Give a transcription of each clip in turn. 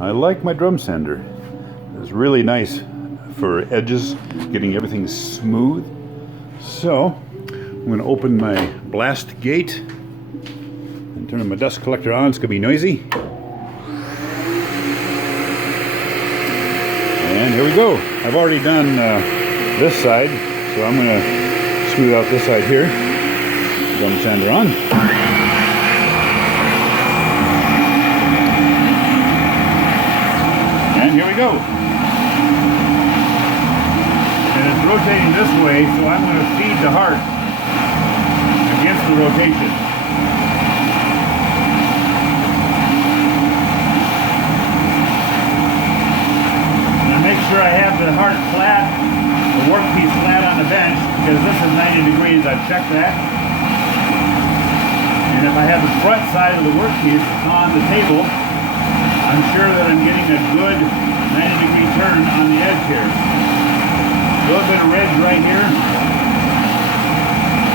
I like my drum sander. It's really nice for edges, getting everything smooth. So I'm going to open my blast gate and turn my dust collector on. It's going to be noisy. And here we go. I've already done this side, so I'm going to smooth out this side here. Drum sander on. And here we go. And it's rotating this way, so I'm going to feed the heart against the rotation. And make sure I have the heart flat, the workpiece flat on the bench, because this is 90 degrees. I've checked that. And if I have the front side of the workpiece on the table, I'm sure that I'm getting a good 90-degree turn on the edge here. A little bit of ridge right here.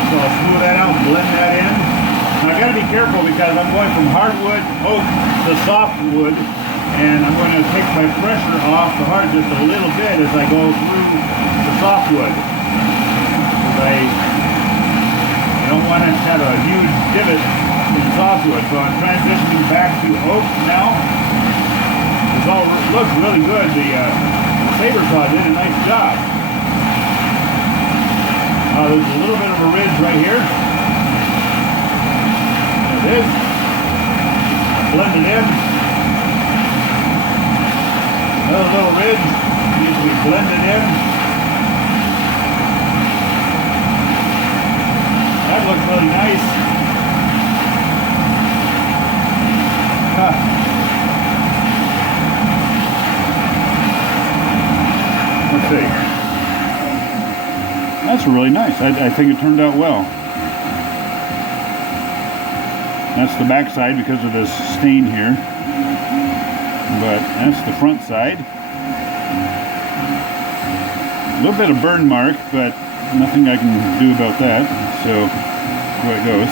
So I'll smooth that out, blend that in. Now I gotta be careful because I'm going from hardwood oak to softwood, and I'm going to take my pressure off the heart just a little bit as I go through the softwood. I don't want to have a huge divot in softwood, so I'm transitioning back to oak now. It all looks really good. The saber saw did a nice job. There's a little bit of a ridge right here. There it is. Blend it in. Another little ridge needs to be blended in. That looks really nice. Let's see. That's really nice. I think it turned out well. That's the back side because of this stain here. But that's the front side. A little bit of burn mark, but nothing I can do about that. So, that's the way it goes.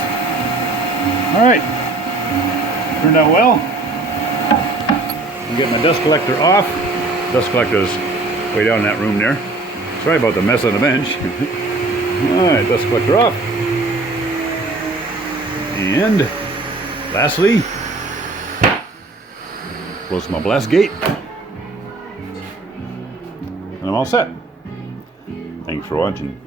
Alright. Turned out well. I'm getting my dust collector off. Dust collector's way down in that room there. Sorry about the mess on the bench. Alright, dust collector off. And lastly, close my blast gate. And I'm all set. Thanks for watching.